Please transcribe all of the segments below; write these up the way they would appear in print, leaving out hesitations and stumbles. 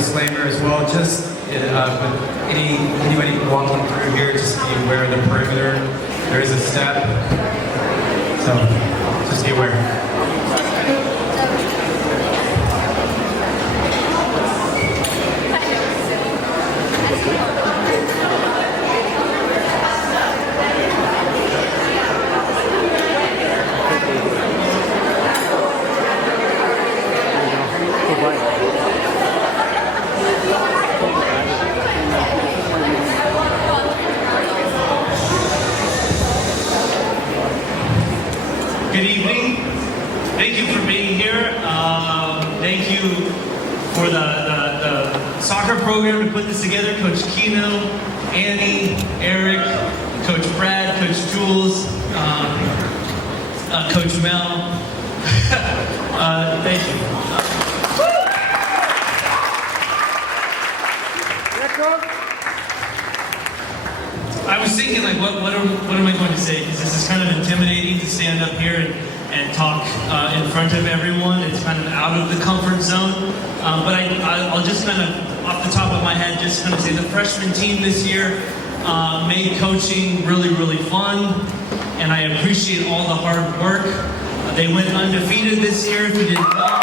disclaimer as well. Just with anybody walking through here, just be aware of the perimeter. There is a step, so just be aware. Good evening. Thank you for being here. Thank you for the soccer program to put this together. Coach Kino, Annie, Eric, Coach Brad, Coach Jules, Coach Mel. Thank you. I was thinking, like, what am I going to say? Because this is kind of intimidating to stand up here and talk in front of everyone. It's kind of out of the comfort zone. But I'll just kind of, off the top of my head, just kind of say the freshman team this year made coaching really, really fun. And I appreciate all the hard work. They went undefeated this year, if you didn't know.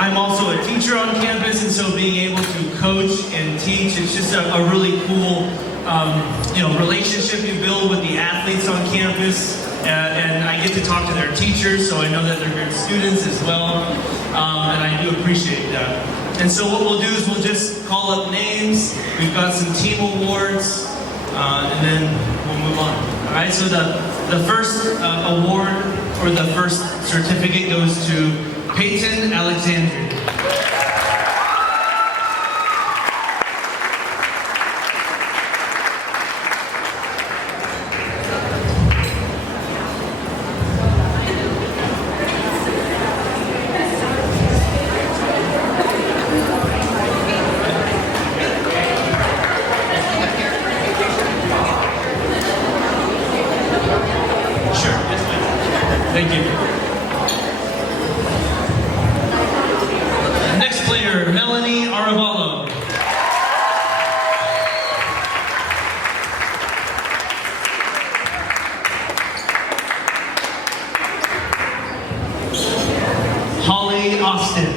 I'm also a teacher on campus, and so being able to coach and teach, it's just a really cool relationship you build with the athletes on campus. And I get to talk to their teachers, so I know that they're good students as well. And I do appreciate that. And so what we'll do is we'll just call up names. We've got some team awards, and then we'll move on. All right, so the first award, or the first certificate, goes to Peyton Alexandria. Sure, yes, please. Thank you. Next player, Melanie Aravallo. Holly Austin.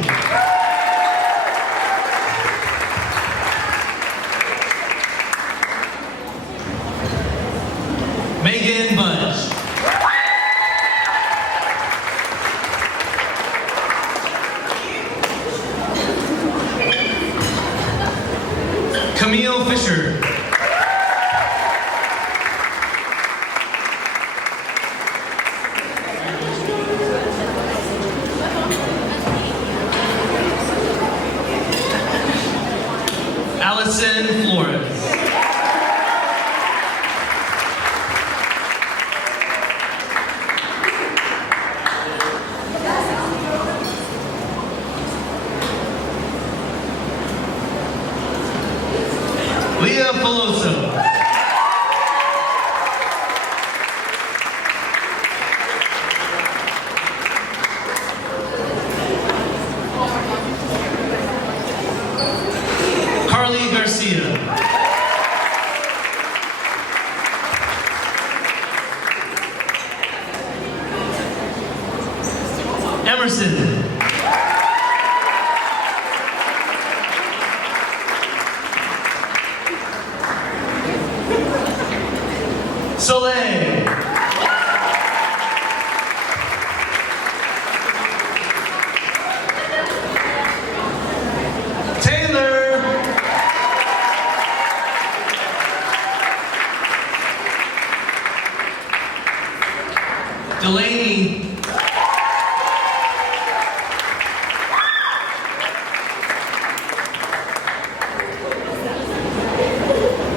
Megan Budge. Camille Fisher. Allison Flores. Leah Peloso. Carly Garcia. Emerson. Soleil. Taylor. Delaney.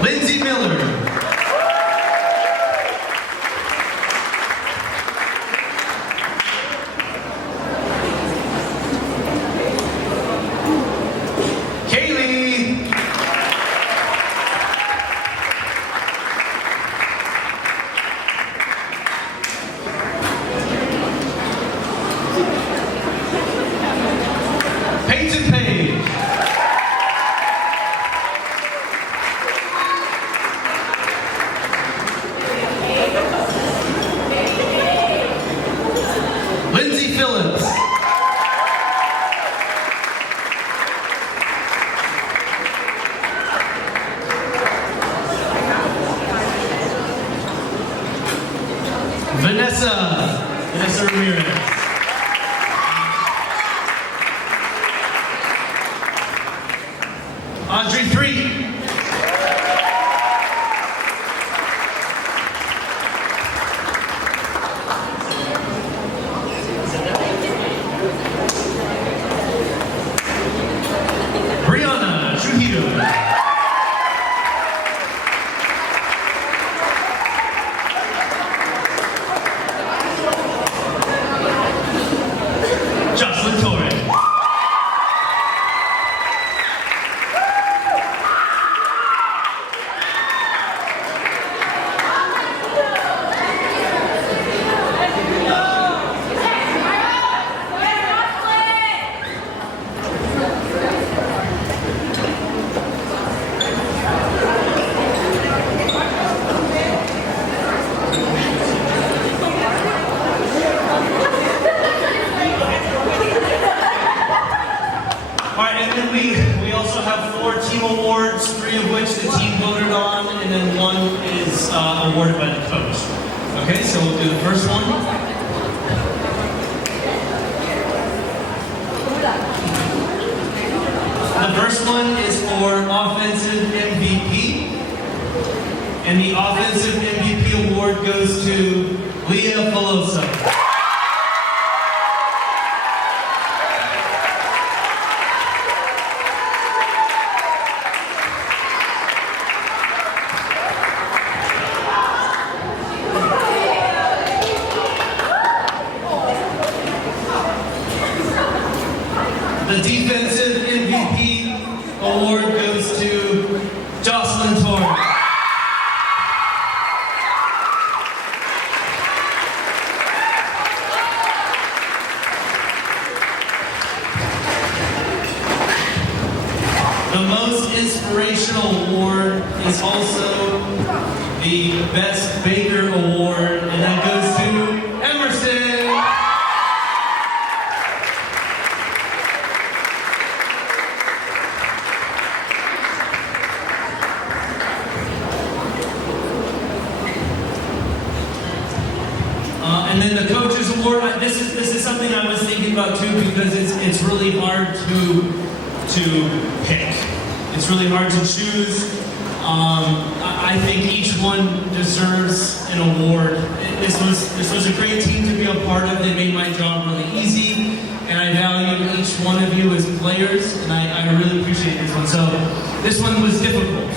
Lindsay Miller. Kaylee. Phillips. Vanessa Ramirez. Audrey 3. Brianna Trujillo. Jocelyn Torres. We also have 4 team awards, 3 of which the team voted on, and then 1 is awarded by the coach. Okay, so we'll do the first one. The first one is for Offensive MVP, and the Offensive MVP award goes to Leah Veloso. The Defensive MVP award goes to Jocelyn Torres. The Most Inspirational award is also the Best Baker award, and that goes to Emerson. And then the Coaches Award, this is something I was thinking about too, because it's really hard to pick. It's really hard to choose. I think each one deserves an award. This was a great team to be a part of. They made my job really easy, and I value each one of you as players, and I really appreciate this one. So this one was difficult.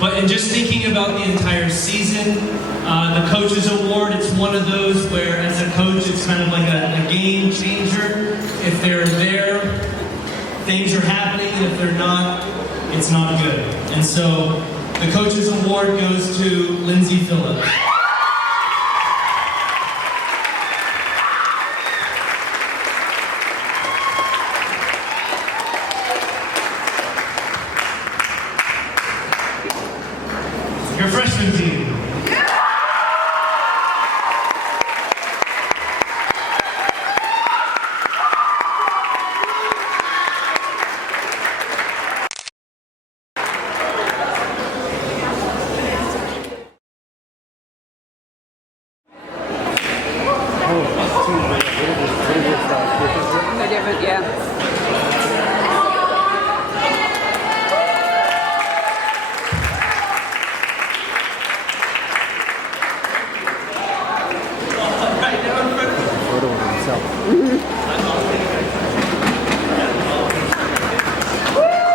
But in just thinking about the entire season, the Coaches Award, it's one of those where as a coach, it's kind of like a game changer. If they're there, things are happening, and if they're not, it's not good. And so the Coaches Award goes to Lindsay Phillips. Your freshman team.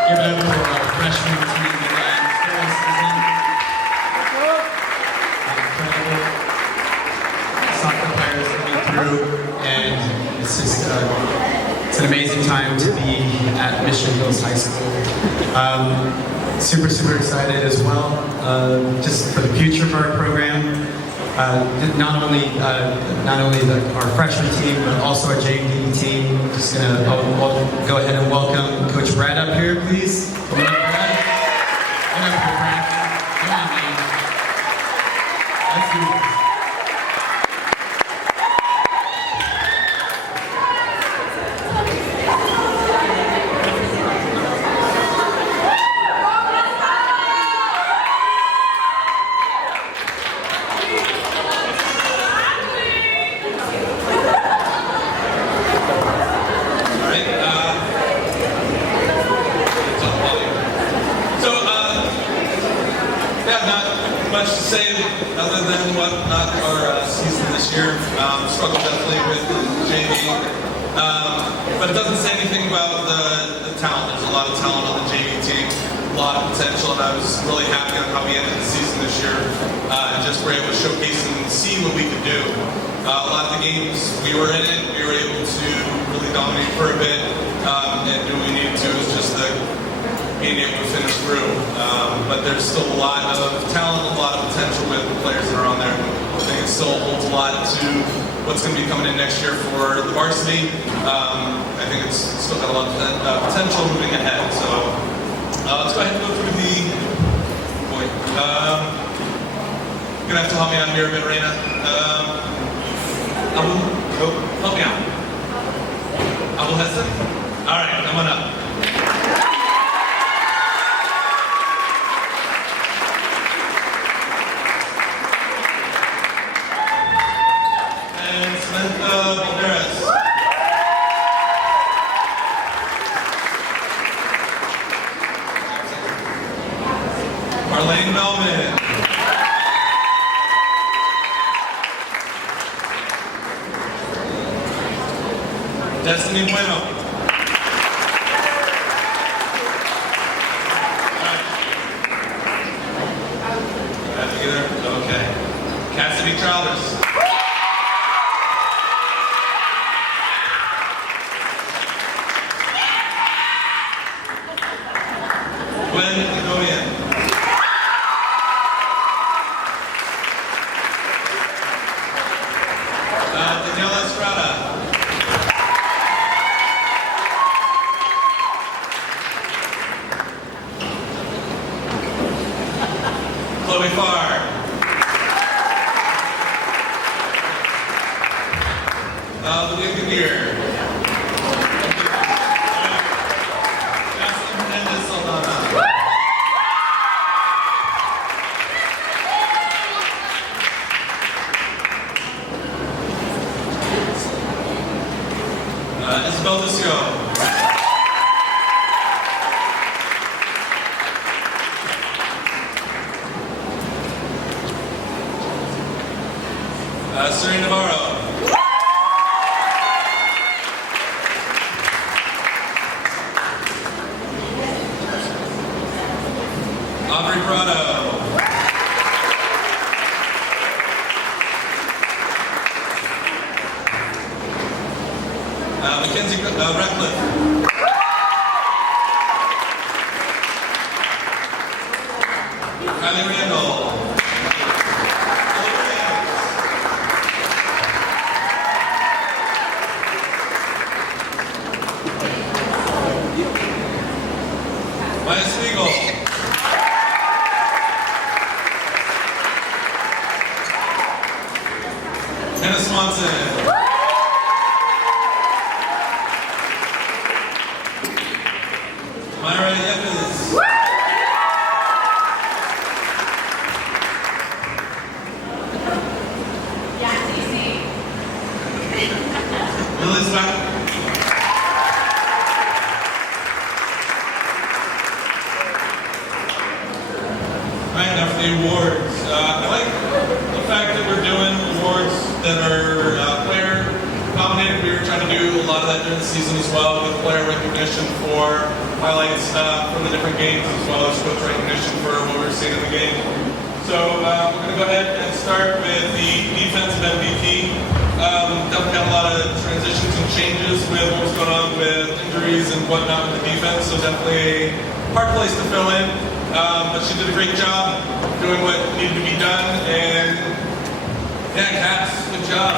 Give it up for our freshman team again. Ferris is in. Incredible soccer players coming through, and it's just it's an amazing time to be at Mission Hills High School. Super excited as well, just for the future of our program. Not only our freshman team, but also our JV team. Just gonna I'll go ahead and welcome Coach Brad up here, please. Come on up, Brad. Come up here, Brad. Come on, man. Let's do this. year. Struggled definitely with the JV. But it doesn't say anything about the talent. There's a lot of talent on the JV team, a lot of potential, and I was really happy on how we ended the season this year, and just were able to showcase and see what we could do. A lot of the games we were in it, we were able to really dominate for a bit, and do what we needed to. It was just being able to finish through. But there's still a lot of talent, a lot of potential with the players that are on there. I think it still holds a lot to what's going to be coming in next year for the varsity. I think it's still got a lot of potential moving ahead. So let's go ahead and go through the. Boy, you're gonna have to help me out here a bit, Raina. Help me out. Abul Hassan? All right, come on up. And Samantha Balderas. Marlene Melman. Destiny Bueno. Okay. Cassidy Chalmers. Gwen Goyen. Daniela Estrada. Chloe Farr. Lydia Kadir. Jocelyn Hernandez Saldana. Isabel Lucio. Serena Navarro. Aubrey Prado. Mackenzie Ratcliffe. Kylie Randall. Maya Spiegel. Hannah Swanson. Myra Yepes. Lily Stock. Right now for the awards. I like the fact that we're doing awards that are player nominated. We were trying to do a lot of that during the season as well, with player recognition for highlights from the different games, as well as coach recognition for what we were seeing in the game. So we're going to go ahead and start with the defensive MVP. Definitely got a lot of transitions and changes with what was going on with injuries and whatnot with the defense, so definitely a hard place to fill in. But she did a great job doing what needed to be done, and yeah, Cass, good job.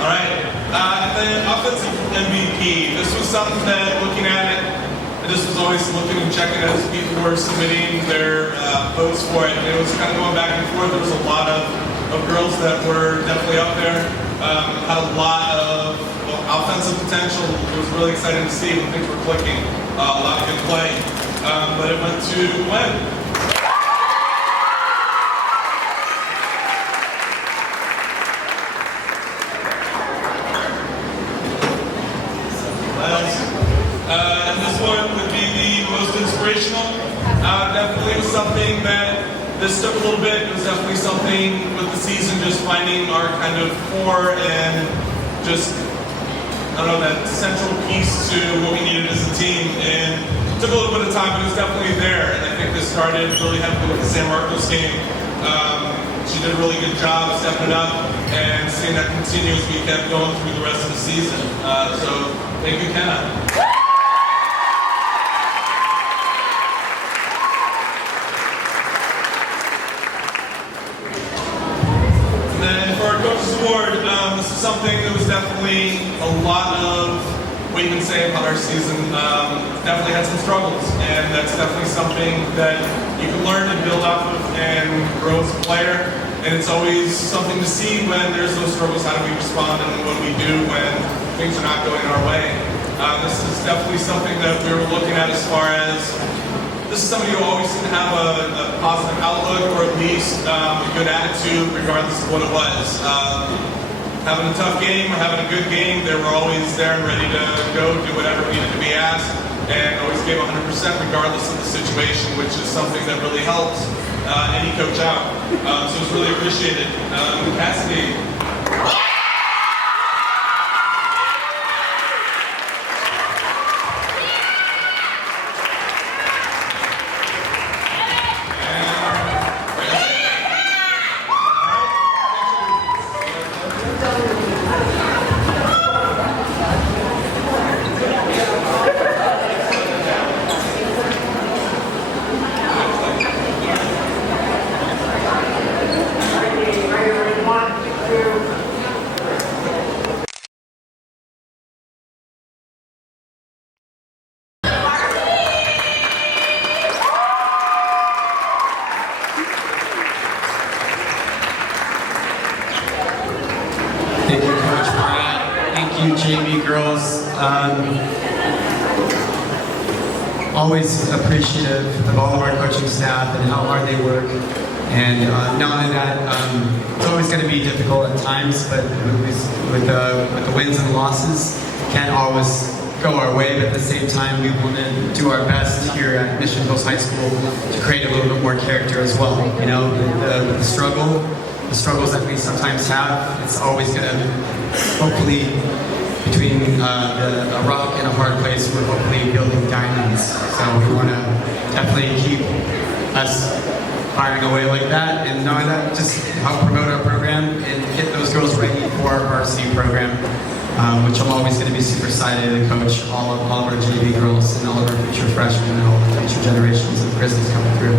All right, and then offensive MVP. This was something that, looking at it, this was always looking and checking as people were submitting their votes for it. And it was kind of going back and forth. There was a lot of girls that were definitely up there. Had a lot of offensive potential. It was really exciting to see when things were clicking. A lot of good play. But it went to Gwen. And this one inspirational. Definitely was something that this took a little bit. It was definitely something with the season, just finding our kind of core and just, I don't know, that central piece to what we needed as a team. And it took a little bit of time, but it was definitely there. And I think this started really heavily with the San Marcos game. She did a really good job stepping it up and seeing that continue as we kept going through the rest of the season. So thank you, Kenna. And for our Coach's Award, this is something that was definitely a lot of what you can say about our season. Definitely had some struggles, and that's definitely something that you can learn and build off of and grow as a player. And it's always something to see when there's those struggles, how do we respond, and what do we do when things are not going our way. This is definitely something that we were looking at as far as this is somebody who always seemed to have a positive outlook, or at least a good attitude, regardless of what it was. Having a tough game or having a good game, they were always there and ready to go, do whatever needed to be asked, and always gave 100% regardless of the situation, which is something that really helps any coach out. So it's really appreciated. Cassidy. Thank you, Coach, for that. Thank you, JV girls. Always appreciative of all of our coaching staff and how hard they work. And knowing that it's always going to be difficult at times, but with the wins and losses, can't always go our way. But at the same time, we want to do our best here at Mission Hills High School to create a little bit more character as well. You know, the struggles that we sometimes have, it's always going to, hopefully, between a rock and a hard place, we're hopefully building diamonds. So we want to definitely keep us firing away like that, and knowing that just help promote our program and get those girls ready for our varsity program, which I'm always going to be super excited to coach all of our JV girls and all of our future freshmen and all the future generations of Grizzlies coming through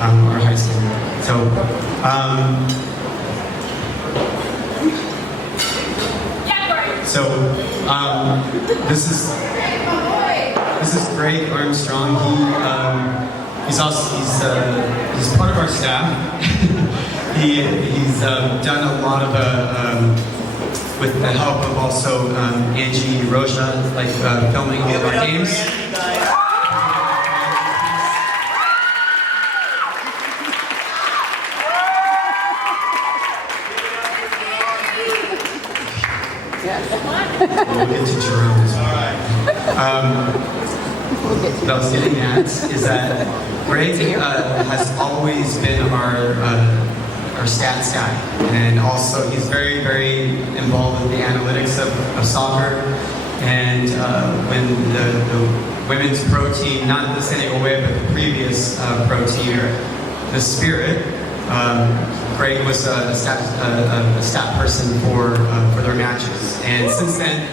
our high school. So, this is Greg Armstrong. He's part of our staff. he's done a lot of with the help of also Angie Roja, like filming all of our games. We'll get to Jerome as well. What I was getting at is that Greg has always been our stats guy, and also he's very, very involved with the analytics of soccer. And when the women's pro team, not the San Diego Way, but the previous pro team, the Spirit, Greg was a stat person for their matches, and since then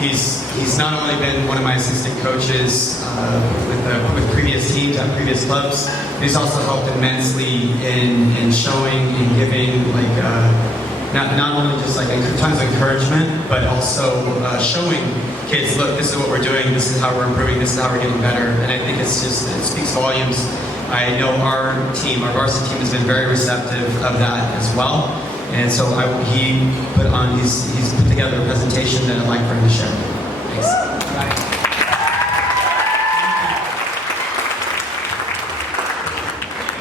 he's not only been one of my assistant coaches with previous teams at previous clubs, but he's also helped immensely in showing and giving not only just like tons of encouragement, but also showing kids, look, this is what we're doing, this is how we're improving, this is how we're getting better. And I think it speaks volumes. I know our varsity team has been very receptive of that as well. And so he's put together a presentation that I'd like for him to share. Thanks.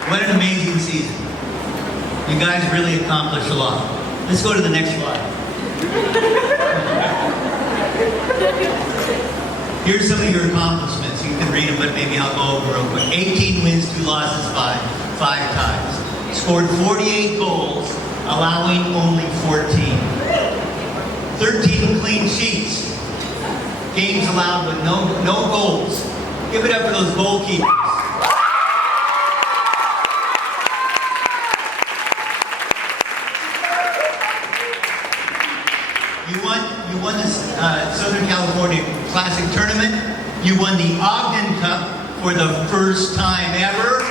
What an amazing season. You guys really accomplished a lot. Let's go to the next slide. Here's some of your accomplishments. You you can read them, but maybe I'll go over real quick. 18 wins, 2 losses, 5 times. Scored 48 goals, allowing only 14. 13 clean sheets. Games allowed with no goals. Give it up for those goalkeepers. You won the Southern California Classic Tournament. You won the Ogden Cup for the first time ever.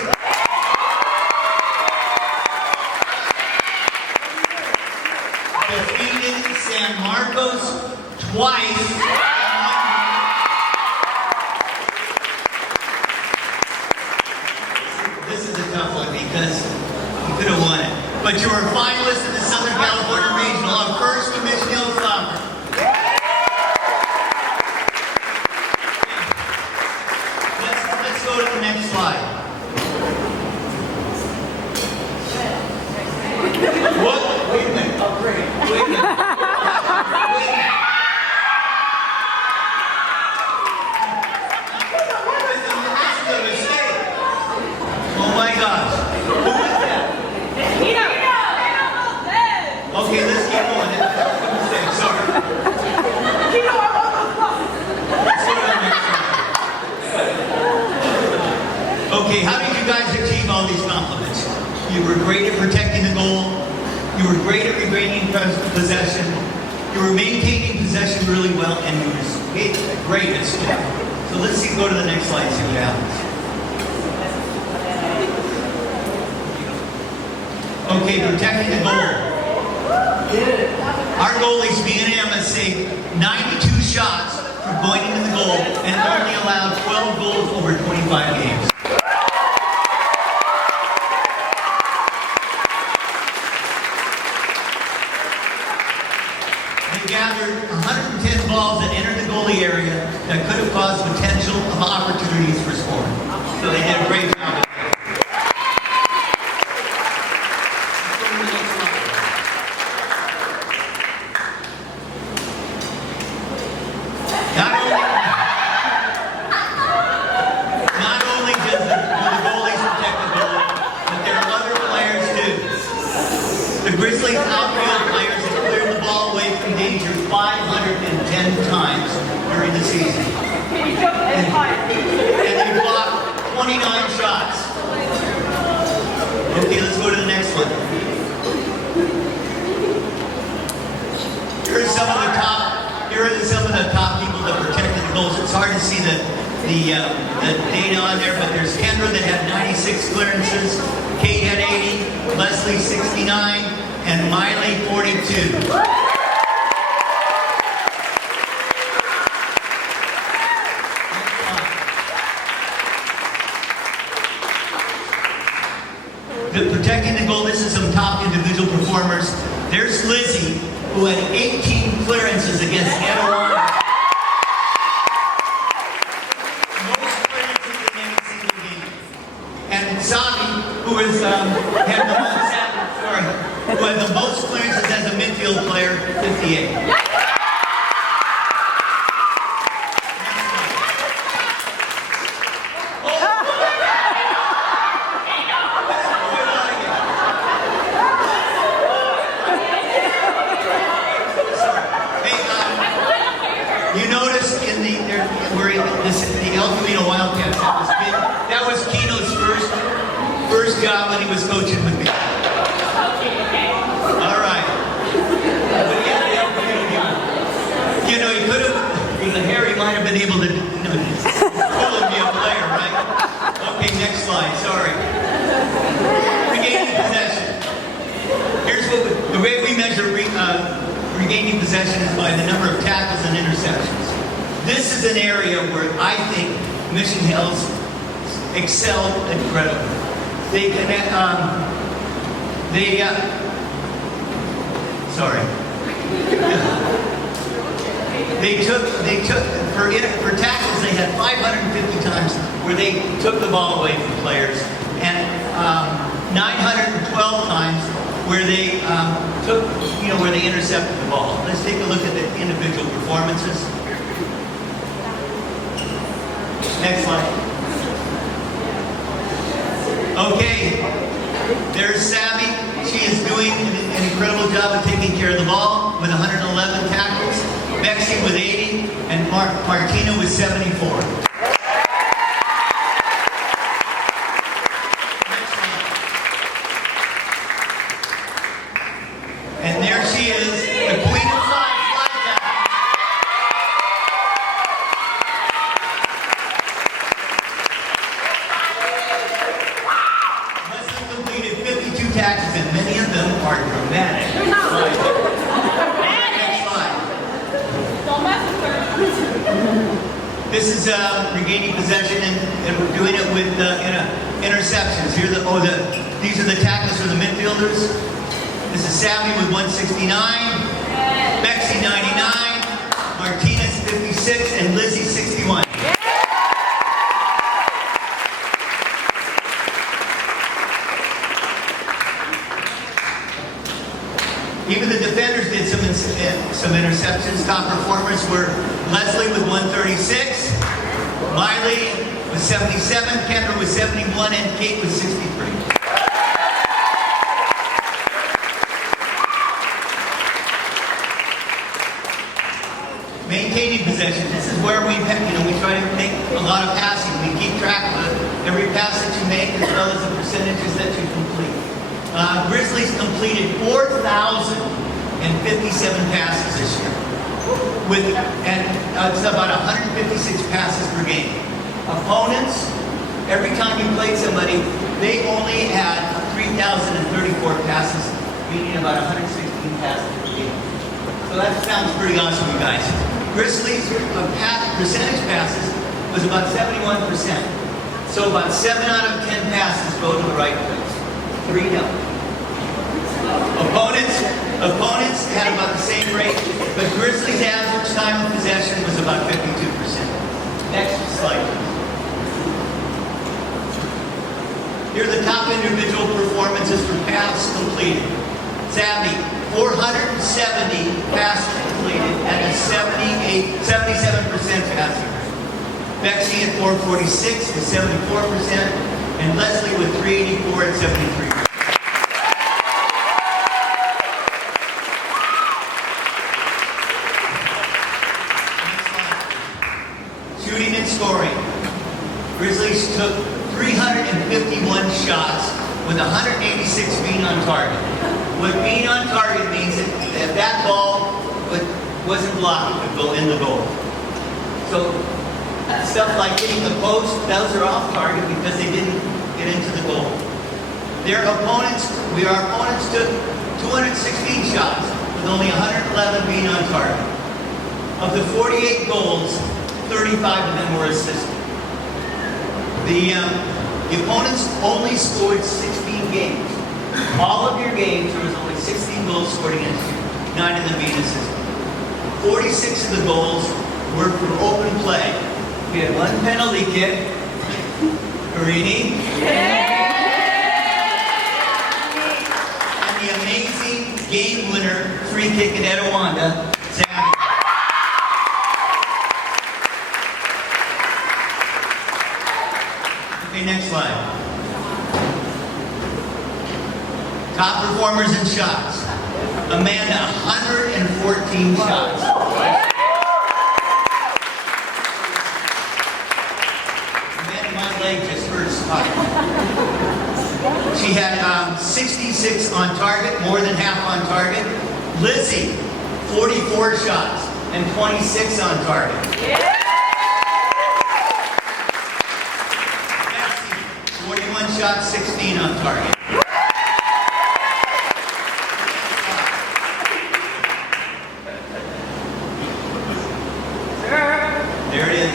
Defeated San Marcos twice. This is a tough one because you could have won it. But you were a finalist in the Southern California Regional on First and Mission Hill Soccer. Let's go to the next slide. What? Wait a minute. Oh, great. Wait a minute. Oh my gosh. Who is that? Okay, let's keep going. That's a mistake. Sorry. Let's go to the next one. Okay, how did you guys achieve all these compliments? You were great at protecting the goal. You were great at regaining possession. You were maintaining possession really well, and you were great at scoring. So let's go to the next slide and see what happens. Okay, protecting the goal. Our goalies, me and Emma, saved 92 shots from going into the goal and only allowed 12 goals over 25 games. They gathered 110 balls that entered the goalie area that could have caused potential of opportunities for scoring. So they did a great job. Not only do the goalies protect the goal, but there are other players too. The Grizzlies outfield players have cleared the ball away from danger 510 times during the season. And they blocked 29 shots. Okay, let's go to the next one. Here are some of the top people that protected the goals. It's hard to see the data on there, but there's Kendra that had 96 clearances, Kate had 80, Leslie 69, and Miley 42. Protecting the goal, this is some top individual performers. There's Lizzie, who had 18 clearances against Etowah. Most clearances in any single game. And Sami, who had the most clearances as a midfield player, 58. You notice in the El Camino Wildcats, that was Keno's first job when he was coaching with me. All right. But yeah, the El Camino people. You know, he could have, with the hair, he might have been able to, totally be a player, right? Okay, next slide. Sorry. Regaining possession. Here's the way we measure regaining possession is by the number of tackles and interceptions. This is an area where I think Mission Hills excelled incredibly. They took for tackles they had 550 times where they took the ball away from players, and 912 times where they where they intercepted the ball. Let's take a look at the individual performances. Next slide. Okay, there's Savvy. She is doing an incredible job of taking care of the ball with 111 tackles. Bexy with 80, and Martina with 74. And there she is, the queen of fly tackle. Leslie completed 52 tackles, and many of them are dramatic. Next slide. This is regaining possession, and we're doing it with interceptions. Here, these are the tackles for the midfielders. This is Savvy with 169, Bexy 99, Martinez 56, and Lizzie 61. Even the defenders did some interceptions. Top performers were Leslie with 136, Miley with 77, Kendra with 71, and Kate with 63. Maintaining possession. This is where we try to make a lot of passing. We keep track of every pass that you make as well as the percentages that you complete. Grizzlies completed 4,057 passes this year, it's about 156 passes per game. Opponents, every time you played somebody, they only had 3,034 passes, meaning about 116 passes per game. So that sounds pretty awesome, you guys. Grizzlies' percentage passes was about 71%. So about 7 out of 10 passes go to the right place. 3 don't. Opponents had about the same rate, but Grizzlies' average time of possession was about 52%. Next slide. Here are the top individual performances for passes completed. Savvy, 470 passes completed at a 77% passing rate. Bexy at 446 with 74%, and Leslie with 384 at 73%. Shooting and scoring. Grizzlies took 351 shots with 186 being on target. What being on target means that that ball wasn't blocked, it would go in the goal. So stuff like hitting the post, those are off target because they didn't get into the goal. Our opponents took 216 shots with only 111 being on target. Of the 48 goals, 35 of them were assisted. The opponents only scored 16 games. All of your games, there was only 16 goals scored against you, 9 of them being assisted. 46 of the goals were from open play. We had 1 penalty kick. Marini. And the amazing game winner free kick at Etowanda, Savvy. Okay, next slide. Top performers in shots. Amanda, 114 shots. Amanda, my leg just hurts. She had 66 on target, more than half on target. Lizzie, 44 shots and 26 on target. Betsy, 41 shots, 16 on target. There it is.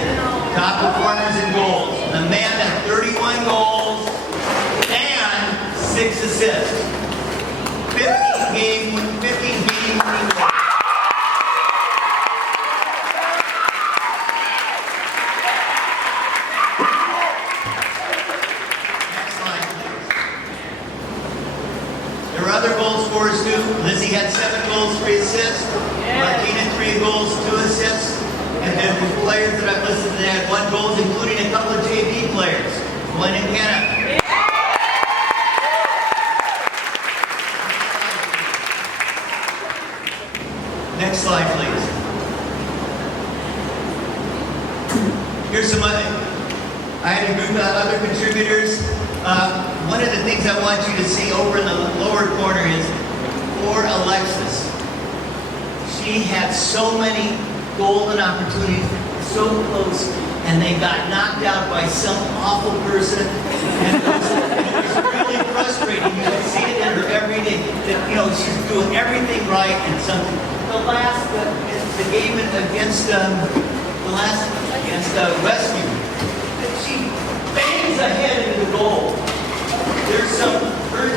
Top performers in goals. Amanda, 31 goals and 6 assists. 15 game winning goals. Next slide, please. There were other goal scorers too. Lizzie had 7 goals, 3 assists. Martina, 3 goals, 2 assists. And the players that I've listed, they had 1 goal, including a couple of JV players. One in Canada. Next slide, please. Here's some other. I had a group of other contributors. One of the things I want you to see over in the lower corner is poor Alexis. She had so many golden opportunities, so close, and they got knocked out by some awful person. And it was really frustrating. You can see it in her every day. That, you know, she's doing everything right and something. The game against Westview, she bangs ahead into the goal. There's her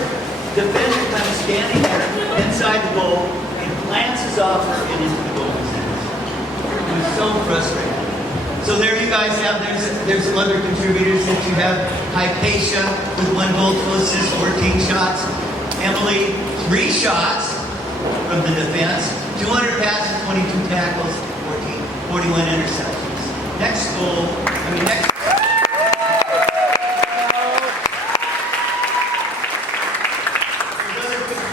defender kind of standing there inside the goal and glances off her and into the goal. It was so frustrating. So there you guys have, there's some other contributors that you have. Hypatia with 1 goal, 2 assists, 14 shots. Emily, 3 shots from the defense. 200 passes, 22 tackles, 41 interceptions. Next goal, next.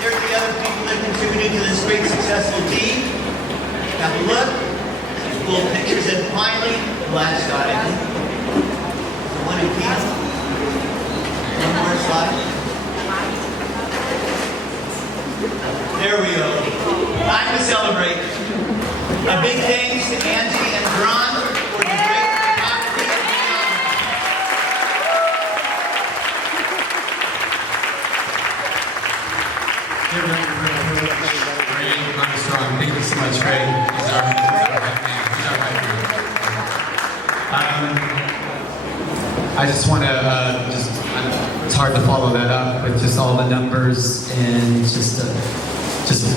There's the other people that contributed to this great successful team. Have a look. Cool pictures, and finally, the last shot, I think. The one in Pina. One more slide. There we go. Time to celebrate. A big thanks to Angie and Ron for the great photography and videography. Ray Armstrong, thank you so much, Ray. He's our right man. He's our right man. I just want to, it's hard to follow that up with just all the numbers and just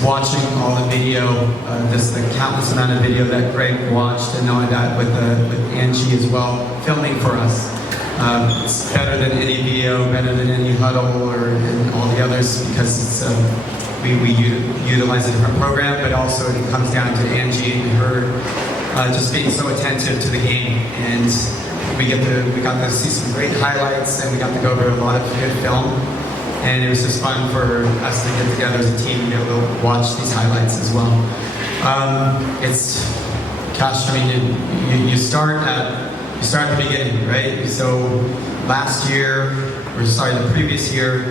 watching all the video, the countless amount of video that Greg watched, and knowing that with Angie as well, filming for us. It's better than any video, better than any huddle or all the others, because it's we utilize a different program, but also it comes down to Angie and her just being so attentive to the game, and we got to see some great highlights, and we got to go over a lot of good film, and it was just fun for us to get together as a team and be able to watch these highlights as well. You start at the beginning, right? So the previous year,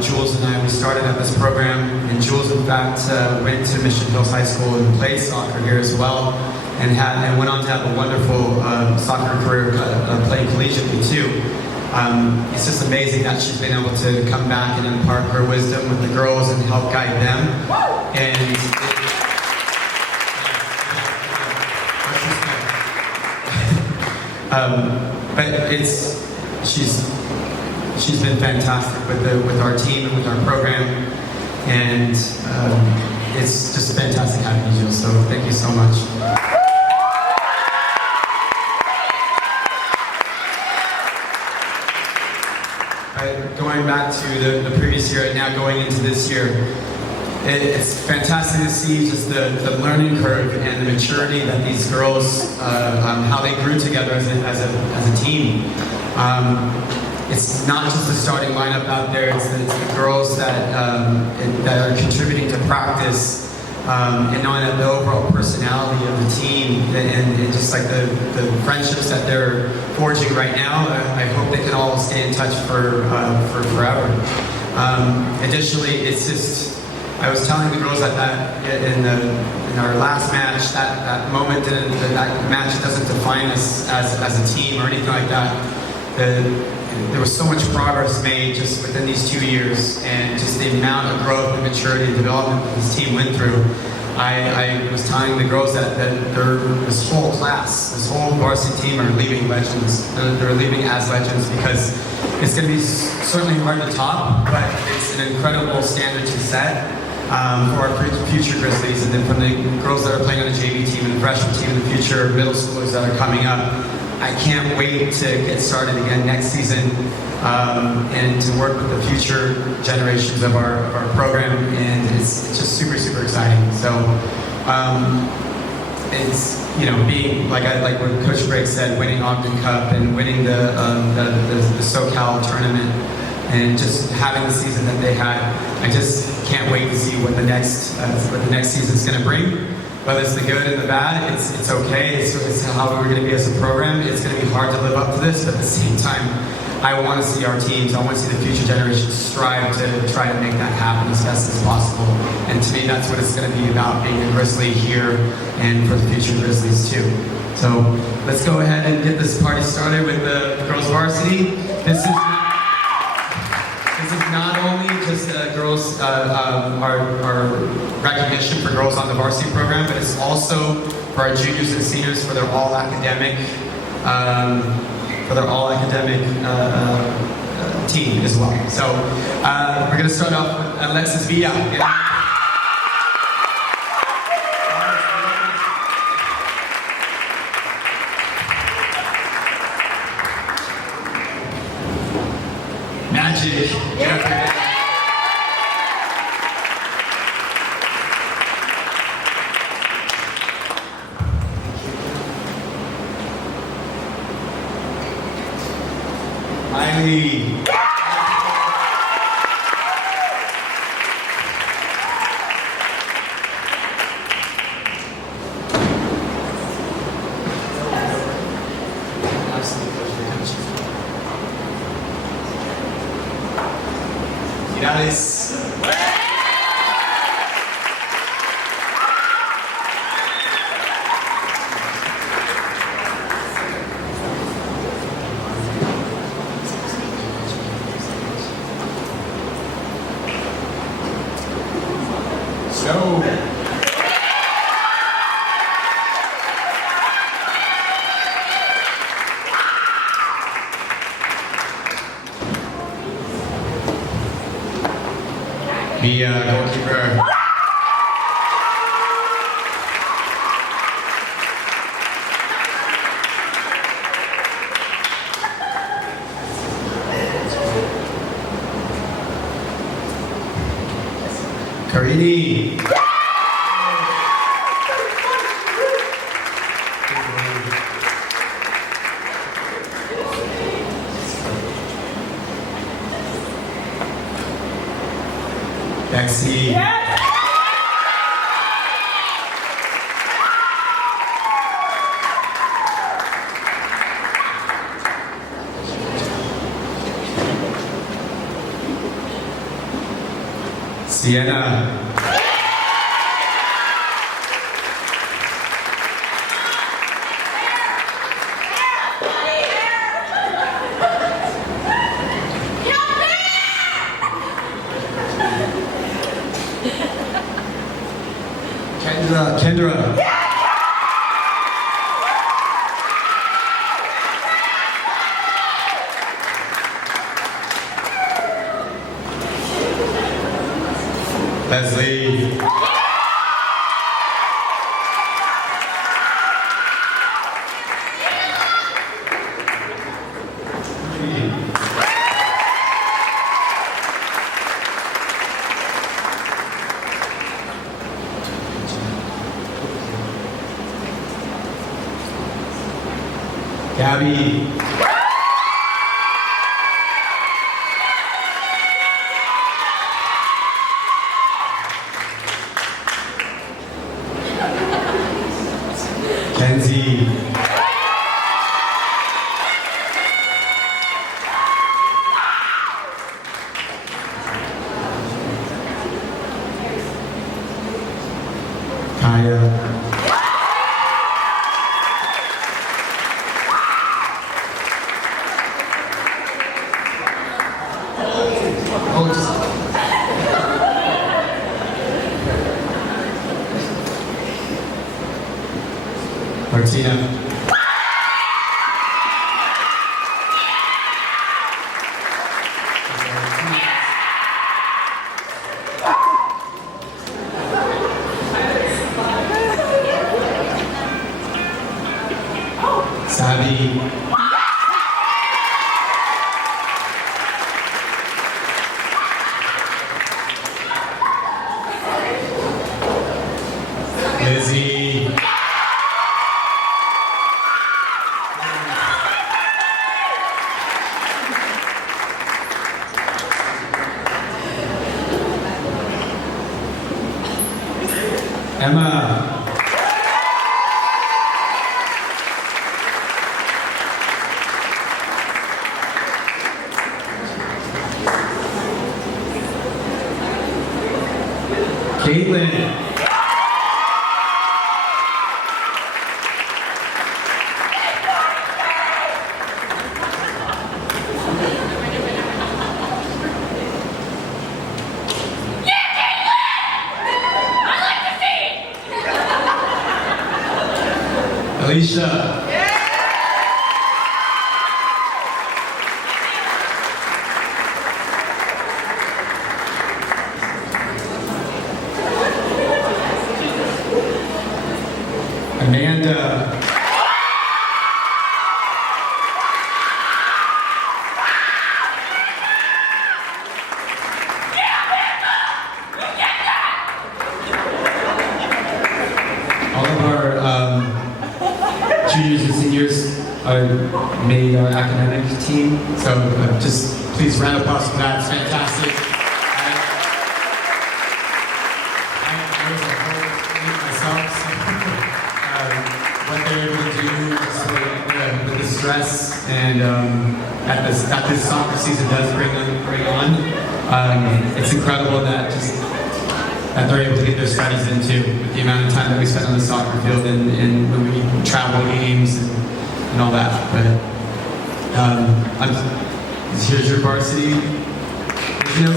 Jules and I, we started at this program, and Jules, in fact, went to Mission Hills High School and played soccer here as well, and went on to have a wonderful soccer career, playing collegiately too. It's just amazing that she's been able to come back and impart her wisdom with the girls and help guide them. And but she's been fantastic with our team and with our program, and it's just fantastic having you, Jill. So thank you so much. Going back to the previous year and now going into this year, it's fantastic to see just the learning curve and the maturity that these girls, how they grew together as a team. It's not just the starting lineup out there, it's the girls that are contributing to practice, and knowing that the overall personality of the team and just like the friendships that they're forging right now. I hope they can all stay in touch for forever. Additionally, it's just, I was telling the girls that in our last match, that moment, that match doesn't define us as a team or anything like that. There was so much progress made just within these 2 years, and just the amount of growth and maturity and development that this team went through. I was telling the girls that this whole class, this whole varsity team are leaving legends. They're leaving as legends, because it's going to be certainly hard to top, but it's an incredible standard to set for our future Grizzlies, and then from the girls that are playing on the JV team and the freshman team and the future middle schoolers that are coming up. I can't wait to get started again next season, and to work with the future generations of our program, and it's just super, super exciting. So it's being like what Coach Briggs said, winning Ogden Cup and winning the SoCal tournament, and just having the season that they had. I just can't wait to see what the next season is going to bring. Whether it's the good and the bad, it's okay. It's how we're going to be as a program. It's going to be hard to live up to this, but at the same time, I want to see our teams, I want to see the future generations strive to try to make that happen as best as possible. And to me, that's what it's going to be about, being a Grizzly here and for the future Grizzlies too. So let's go ahead and get this party started with the girls varsity. This is not only just girls, our recognition for girls on the varsity program, but it's also for our juniors and seniors for their all academic team as well. So we're going to start off with Alexis Villa. Magic. Yeah. Miley. Finales. The goalkeeper. Karini. Lexi. Yes. Sienna. Kendra. Leslie. Gabby. Kenzie. Kaya. Martina. Sabi. Lizzie. Emma. Caitlin. Alicia. Amanda. All of our juniors and seniors made our academic team, so just please round of applause for that. It's fantastic. I was a whole myself, so what they're able to do with the stress and that this soccer season does bring on, it's incredible that they're able to get their studies into with the amount of time that we spend on the soccer field and when we travel games and all that. But here's your varsity. You know,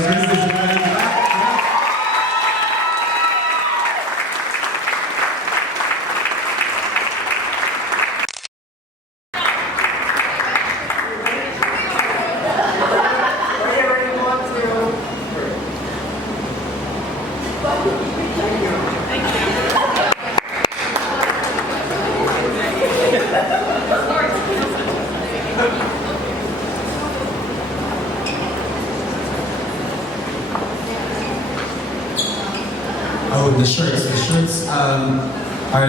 oh, the shirts. The shirts are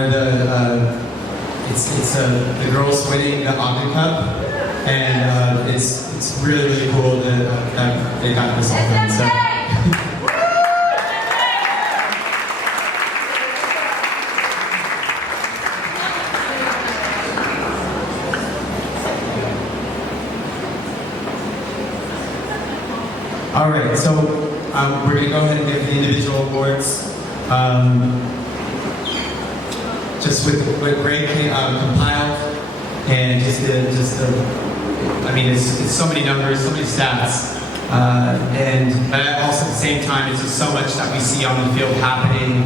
the girls winning the Ogden Cup, and it's really cool that they got this all done. So. All right, so we're going to go ahead and give the individual awards. Just with Greg compiled, and I mean, it's so many numbers, so many stats, but also at the same time, it's just so much that we see on the field happening,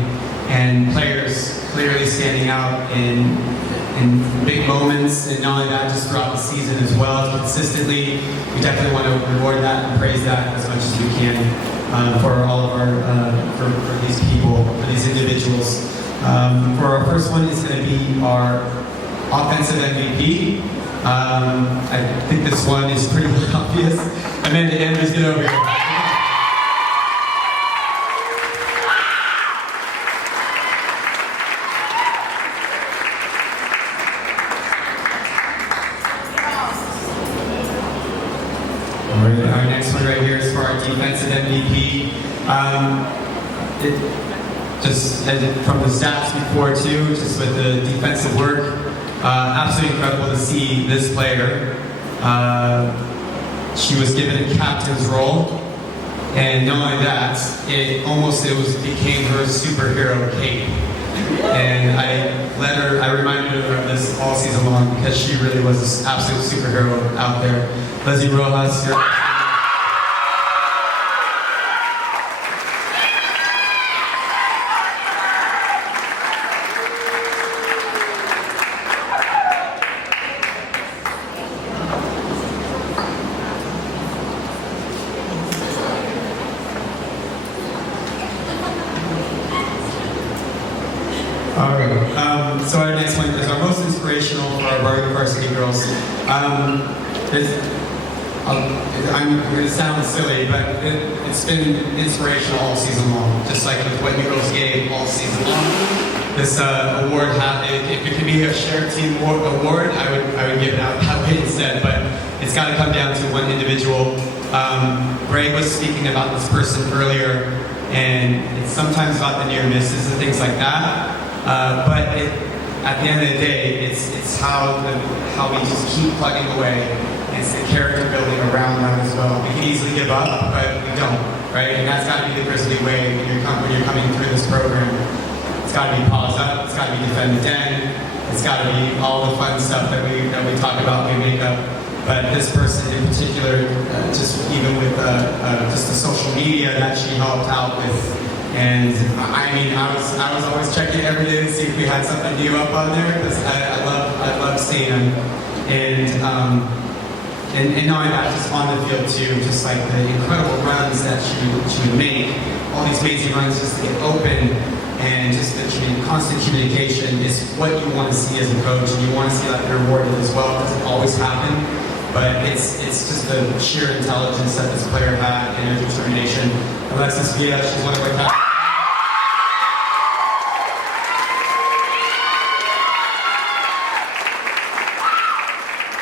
and players clearly standing out in big moments, and not only that, just throughout the season as well, consistently. We definitely want to reward that and praise that as much as we can for all of our, for these people, for these individuals. For our first one is going to be our offensive MVP. I think this one is pretty obvious. Amanda Andrews, get over here. Our next one right here is for our defensive MVP. Just from the stats before too, just with the defensive work, absolutely incredible to see this player. She was given a captain's role, and not only that, it became her superhero cape. And I reminded her of this all season long because she really was an absolute superhero out there. Leslie Rojas, you're all right. So our next one is our most inspirational for our varsity girls. I'm going to sound silly, but it's been inspirational all season long, just like with what you girls gave all season long. This award, if it could be a shared team award, I would give it out that way instead, but it's got to come down to one individual. Greg was speaking about this person earlier, and it's sometimes about the near misses and things like that. But at the end of the day, it's how we just keep plugging away. It's the character building around that as well. We can easily give up, but we don't, right? And that's got to be the Grizzly way when you're coming through this program. It's got to be pause up. It's got to be defend the den. It's got to be all the fun stuff that we talk about, we make up. But this person in particular, just even with just the social media that she helped out with, and I mean, I was always checking every day to see if we had something new up on there, because I love seeing them, and knowing that just on the field too, just like the incredible runs that she would make, all these amazing runs just to get open. And just the constant communication is what you want to see as a coach, and you want to see that rewarded as well. It doesn't always happen, but it's just the sheer intelligence that this player had and her determination. Alexis Villa, she's one of my captains.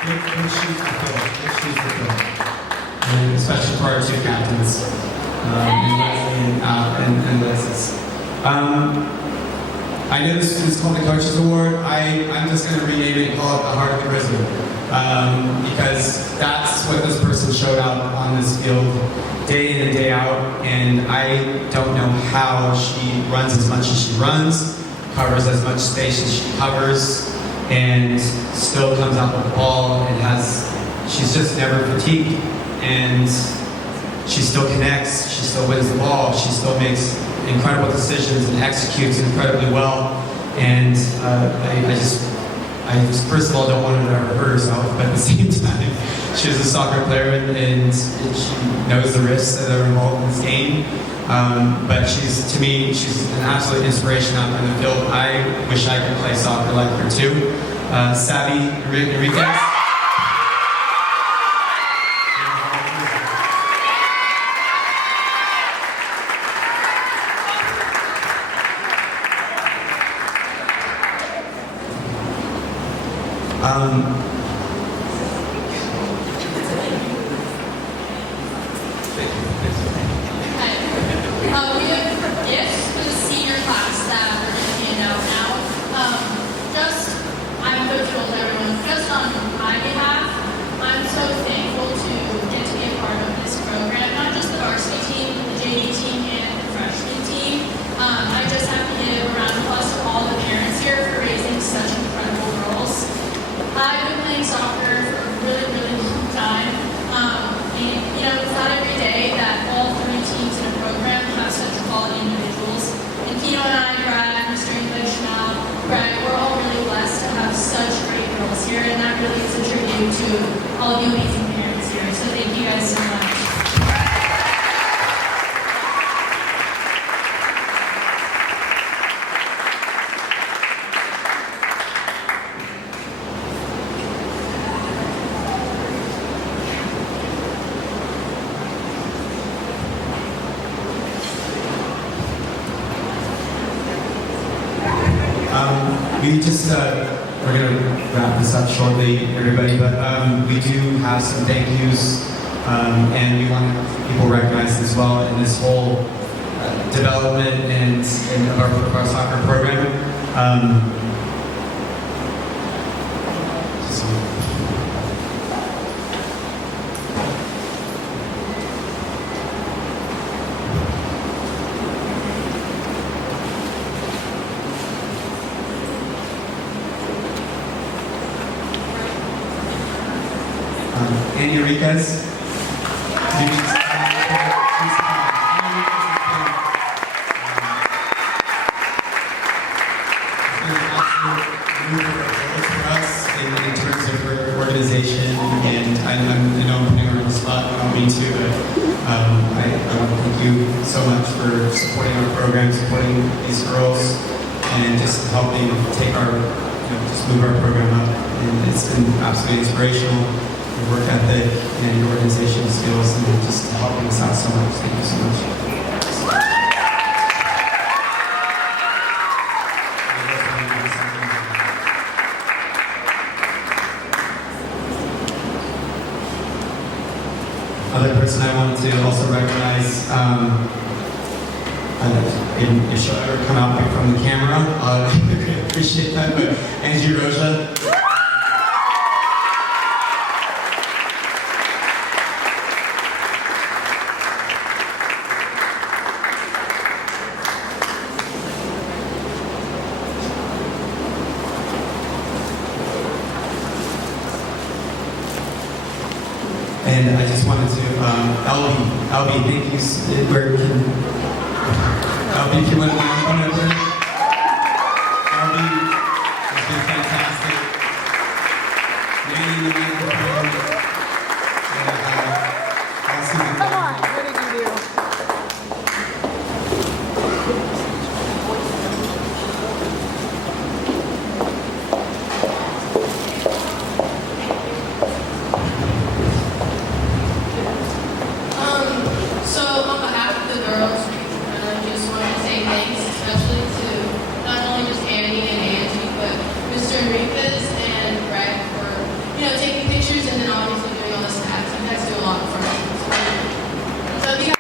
Big shoes to fill. Big shoes to fill. And especially for our two captains, and Alexis. I know this is called the Coaches Award. I'm just going to rename it and call it the Heart of the Grizzly. Because that's what this person showed up on this field day in and day out. And I don't know how she runs as much as she runs, covers as much space as she covers, and still comes out with the ball and she's just never fatigued. And she still connects, she still wins the ball, she still makes incredible decisions and executes incredibly well. And I just first of all don't want her to ever hurt herself, but at the same time, she's a soccer player and she knows the risks that are involved in this game. But to me, she's an absolute inspiration out in the field. I wish I could play soccer like her too. Savvy Enriquez. We have gifts for the senior class that we're going to hand out now. I'm going to tell everyone, just on my behalf, I'm so thankful to get to be a part of this program, not just the varsity team, the JV team, and the freshman team. I just have to give a round of applause to all the parents here for raising such incredible girls. I've been playing soccer for a really, really long time. And it's not every day that all three teams in a program have such quality individuals. And Kino and I, Brad, Mr. English, now, Greg, we're all really blessed to have such great girls here, and that really is a tribute to all of you amazing parents here. So thank you guys so much. We're going to wrap this up shortly, everybody, but we do have some thank yous, and we want people recognized as well in this whole development and of our soccer program. Andy Enriquez. In terms of her organization, and I know I'm putting her on the spot, I don't mean to, but I want to thank you so much for supporting our program, supporting these girls, and just helping take just move our program up. And it's been absolutely inspirational. Your work ethic and your organizational skills, and just helping us out so much. Thank you so much. Other person I wanted to also recognize if she'll ever come out from the camera, I appreciate that. But Angie Roja. And I just wanted to, Albie, thank you. Where can, Albie, if you wouldn't mind coming over. Albie has been fantastic. Manning the microphone. And Come on, what did you do? So on behalf of the girls, I just want to say thanks, especially to not only just Annie and Angie, but Mr. Enriquez and Greg for, taking pictures and then obviously doing all the stats. You guys do a lot for us. So if you guys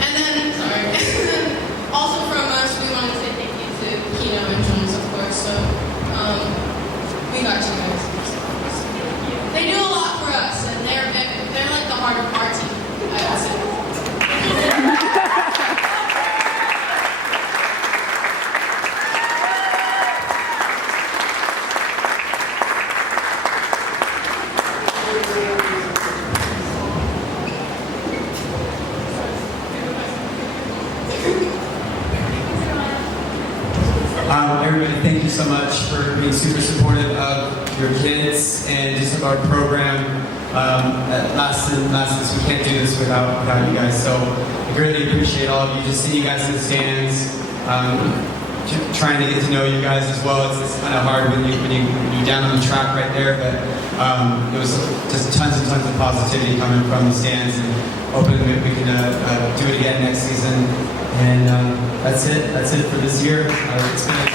and then, sorry, also from us, we want to say thank you to Kino and Jones, of course. So, we got you guys. They do a lot for us, and they're like the heart of our team, I would say. Everybody, thank you so much for being super supportive of your kids and just of our program. Last we can't do this without you guys. So I greatly appreciate all of you. Just seeing you guys in the stands, trying to get to know you guys as well. It's kind of hard when you're down on the track right there, but it was just tons and tons of positivity coming from the stands, and hoping that we can do it again next season. And that's it for this year. It's been